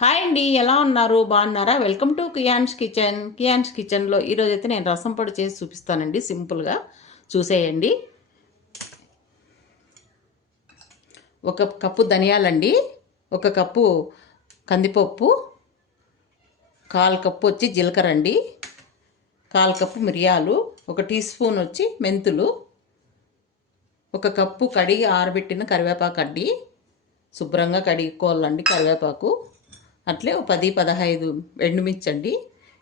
Hi అండి, ఎలా ఉన్నారు? బాగున్నారా? వెల్కమ్ టు కియాన్స్ కిచెన్లో ఈరోజైతే నేను రసం పొడి చేసి చూపిస్తానండి. సింపుల్గా చూసేయండి. ఒక కప్పు ధనియాలండి, ఒక కప్పు కందిపప్పు, 1/4 కప్పు వచ్చి జీలకర్ర అండి, 1/4 కప్పు మిరియాలు, 1 టీ స్పూన్ వచ్చి మెంతులు, 1 కప్పు కడిగి ఆరబెట్టిన కరివేపాకు అండి. శుభ్రంగా కడిగికోవాలండి కరివేపాకు. అట్లే 10-15 ఎండుమిర్చి అండి.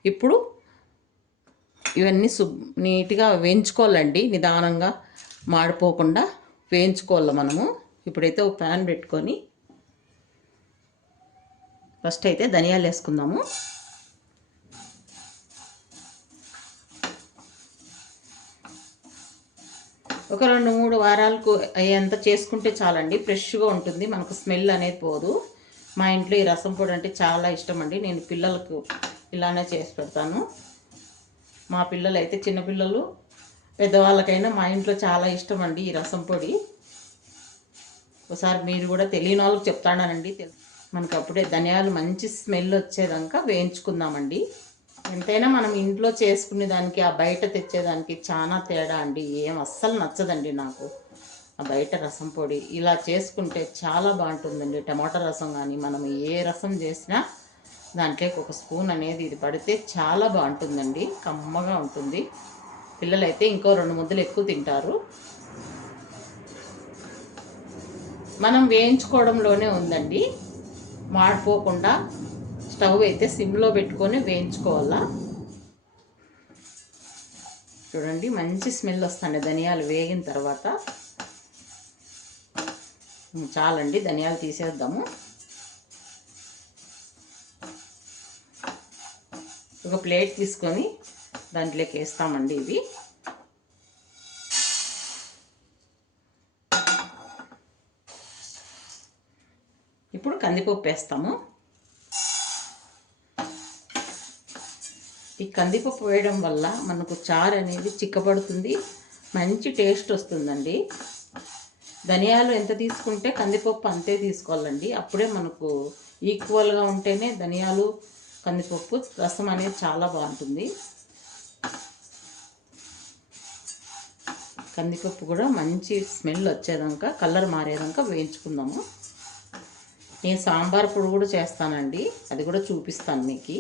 ఇప్పుడు ఇవన్నీ నీట్గా వేయించుకోవాలండి, నిదానంగా మాడిపోకుండా వేయించుకోవాలి మనము. ఇప్పుడైతే ఒక ప్యాన్ పెట్టుకొని ఫస్ట్ అయితే ధనియాలు వేసుకుందాము. ఒక 2-3 వారాలకు అయ్యేంత చేసుకుంటే చాలండి, ఫ్రెష్గా ఉంటుంది, మనకు స్మెల్ అనేది పోదు. మా ఇంట్లో ఈ రసం పొడి అంటే చాలా ఇష్టం అండి. నేను పిల్లలకు ఇలానే చేసి పెడతాను. మా పిల్లలు అయితే చిన్నపిల్లలు పెద్దవాళ్ళకైనా మా ఇంట్లో చాలా ఇష్టం అండి ఈ రసం పొడి. ఒకసారి మీరు కూడా తెలియని వాళ్ళకి చెప్తానండి. మనకు అప్పుడే ధనియాలు మంచి స్మెల్ వచ్చేదాకా వేయించుకుందామండి. ఎంతైనా మనం ఇంట్లో చేసుకునే దానికి ఆ బయట తెచ్చేదానికి చాలా తేడా అండి. ఏం అస్సలు నచ్చదండి నాకు ఆ బయట రసం పొడి. ఇలా చేసుకుంటే చాలా బాగుంటుందండి. టమాటా రసం కానీ మనం ఏ రసం చేసినా దాంట్లోకి 1 స్పూన్ అనేది ఇది పడితే చాలా బాగుంటుందండి, కమ్మగా ఉంటుంది. పిల్లలైతే ఇంకో 2 ముద్దలు ఎక్కువ తింటారు. మనం వేయించుకోవడంలోనే ఉందండి, మాడిపోకుండా స్టవ్ అయితే సిమ్లో పెట్టుకొని వేయించుకోవాలా. చూడండి మంచి స్మెల్ వస్తుంది ధనియాలు వేగిన తర్వాత. చాలండి, ధనియాలు తీసేద్దాము. ఒక ప్లేట్ తీసుకొని దాంట్లోకి వేస్తామండి ఇవి. ఇప్పుడు కందిపప్పు వేస్తాము. ఈ కందిపప్పు వేయడం వల్ల మనకు చారు అనేది చిక్కబడుతుంది, మంచి టేస్ట్ వస్తుందండి. ధనియాలు ఎంత తీసుకుంటే కందిపప్పు అంతే తీసుకోవాలండి. అప్పుడే మనకు ఈక్వల్గా ఉంటేనే ధనియాలు కందిపప్పు రసం అనేది చాలా బాగుంటుంది. కందిపప్పు కూడా మంచి స్మెల్ వచ్చేదాకా, కలర్ మారేదాకా వేయించుకుందాము. నేను సాంబార్ పొడి కూడా చేస్తానండి, అది కూడా చూపిస్తాను మీకు.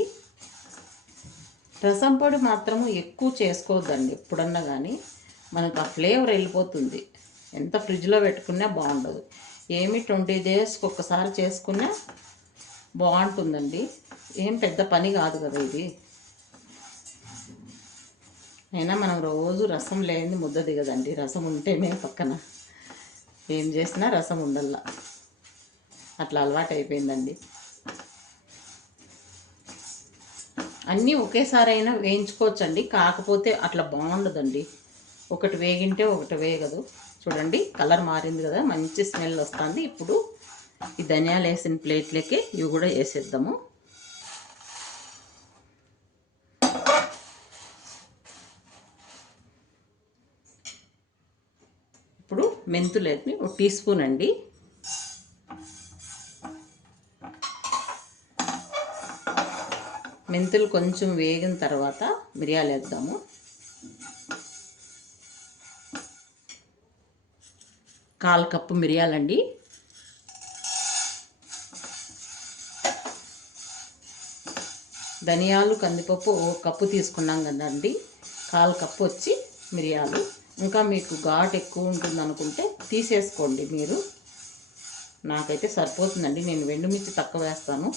రసం పొడి మాత్రము ఎక్కువ చేసుకోవద్దండి ఎప్పుడన్నా కానీ, మనకు ఆ ఫ్లేవర్ వెళ్ళిపోతుంది. ఎంత ఫ్రిడ్జ్లో పెట్టుకున్నా బాగుండదు. ఏమి 20 డేస్కి ఒక్కసారి చేసుకున్నా బాగుంటుందండి. ఏం పెద్ద పని కాదు కదా ఇది. అయినా మనం రోజు రసం లేని ముద్ద దిగదండి. రసం ఉంటేనే పక్కన ఏం చేసినా రసం ఉండల్లా, అట్లా అలవాటు అయిపోయిందండి. అన్నీ ఒకేసారి అయినా వేయించుకోవచ్చండి, కాకపోతే అట్లా బాగుండదండి. ఒకటి వేగింటే ఒకటి వేగదు. చూడండి కలర్ మారింది కదా, మంచి స్మెల్ వస్తుంది. ఇప్పుడు ఈ ధనియాలు వేసిన ప్లేట్లకి ఇవి కూడా వేసేద్దాము. ఇప్పుడు మెంతులు వేసి 1 టీ స్పూన్ అండి. మెంతులు కొంచెం వేగిన తర్వాత మిరియాలు వేద్దాము. 1/4 కప్పు మిరియాలండి. ధనియాలు కందిపప్పు 1 కప్పు తీసుకున్నాం కదండి, 1/4 కప్పు వచ్చి మిరియాలు. ఇంకా మీకు ఘాటు ఎక్కువ ఉంటుంది అనుకుంటే తీసేసుకోండి మీరు. నాకైతే సరిపోతుందండి, నేను ఎండుమిర్చి తక్కువ వేస్తాను.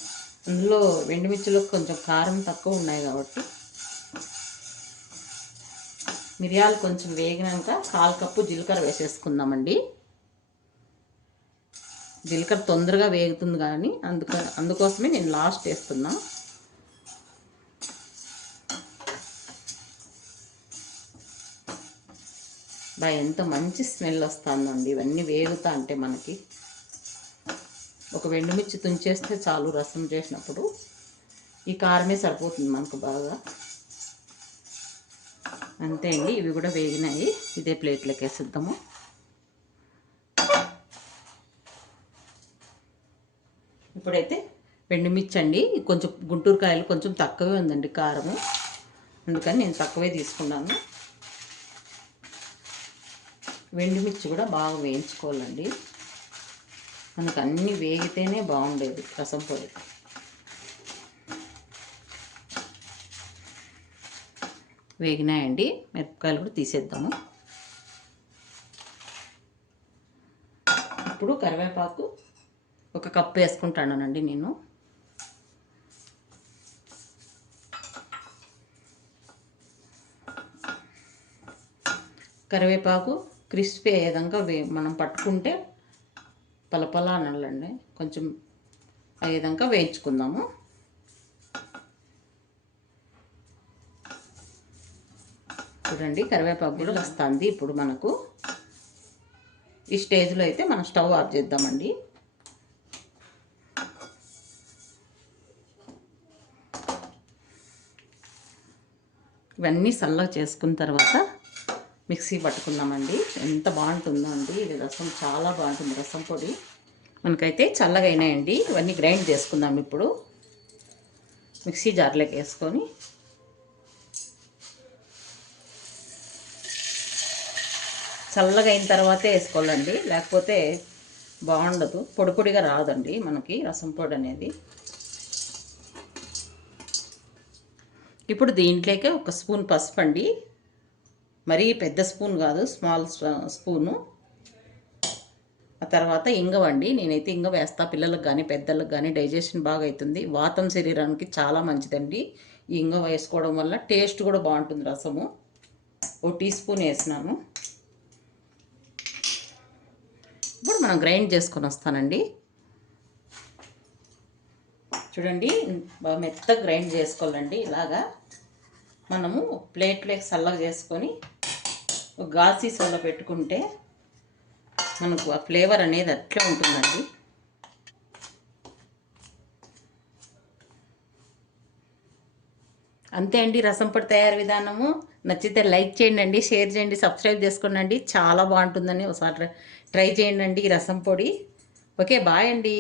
అందులో ఎండుమిర్చిలో కొంచెం కారం తక్కువ ఉన్నాయి కాబట్టి. మిరియాలు కొంచెం వేగినాక 1/4 కప్పు జీలకర్ర వేసేసుకుందామండి. జీలకర్ర తొందరగా వేగుతుంది కానీ అందుకోసమే నేను లాస్ట్ వేస్తున్నా. ఎంత మంచి స్మెల్ వస్తుందండి ఇవన్నీ వేగుతా అంటే. మనకి ఒక ఎండుమిర్చి తుంచేస్తే చాలు రసం చేసినప్పుడు. ఈ కారమే సరిపోతుంది మనకు బాగా. అంతే అండి, ఇవి కూడా వేగినాయి. ఇదే ప్లేట్లోకి వేసేద్దాము. ఇప్పుడైతే ఎండుమిర్చి అండి. కొంచెం గుంటూరు కాయలు కొంచెం తక్కువే ఉందండి కారము, అందుకని నేను తక్కువే తీసుకున్నాను. ఎండుమిర్చి కూడా బాగా వేయించుకోవాలండి. మనకు అన్నీ వేగితేనే బాగుండేది రసం పొడి. వేగినాయండి. మిరపకాయలు కూడా తీసేద్దాము. ఇప్పుడు కరివేపాకు 1 కప్పు వేసుకుంటానండి నేను. కరివేపాకు క్రిస్పీ అయ్యే విధంగా మనం పట్టుకుంటే పలపలా అనాలండి, కొంచెం అయ్యే విధంగా వేయించుకుందాము. చూడండి కరివేపాకు కూడా వస్తుంది. ఇప్పుడు మనకు ఈ స్టేజ్లో అయితే మనం స్టవ్ ఆఫ్ చేద్దామండి. ఇవన్నీ చల్లగా చేసుకున్న తర్వాత మిక్సీ పట్టుకుందామండి. ఎంత బాగుంటుందో అండి ఇది రసం, చాలా బాగుంటుంది రసం పొడి. మనకైతే చల్లగా అయినాయండి. ఇవన్నీ గ్రైండ్ చేసుకుందాం. ఇప్పుడు మిక్సీ జార్లోకి వేసుకొని చల్లగా అయిన తర్వాతే వేసుకోవాలండి, లేకపోతే బాగుండదు, పొడి పొడిగా రాదండి మనకి రసం పొడి అనేది. ఇప్పుడు దీంట్లోకి 1 స్పూన్ పసుపు అండి, మరీ పెద్ద స్పూన్ కాదు, స్మాల్ స్పూను. ఆ తర్వాత ఇంగవండి, నేనైతే ఇంగ వేస్తా. పిల్లలకు కానీ పెద్దలకు కానీ డైజెషన్ బాగా అవుతుంది, వాతం శరీరానికి చాలా మంచిదండి. ఈ ఇంగ వేసుకోవడం వల్ల టేస్ట్ కూడా బాగుంటుంది రసము. 1 టీ స్పూన్ వేసినాను. ఇప్పుడు మనం గ్రైండ్ చేసుకొని వస్తానండి. చూడండి బాగా మెత్తగా గ్రైండ్ చేసుకోవాలండి. ఇలాగా మనము ప్లేట్లోకి చల్లగా చేసుకొని ఒక గాజు సీసాలో పెట్టుకుంటే మనకు ఆ ఫ్లేవర్ అనేది అట్లే ఉంటుందండి. అంతే అండి రసం పొడి తయారు విధానము. నచ్చితే లైక్ చేయండి, షేర్ చేయండి, సబ్స్క్రైబ్ చేసుకోండి. చాలా బాగుంటుందని ఒకసారి ట్రై చేయండి ఈ రసం పొడి. ఓకే, బాయ్ అండి.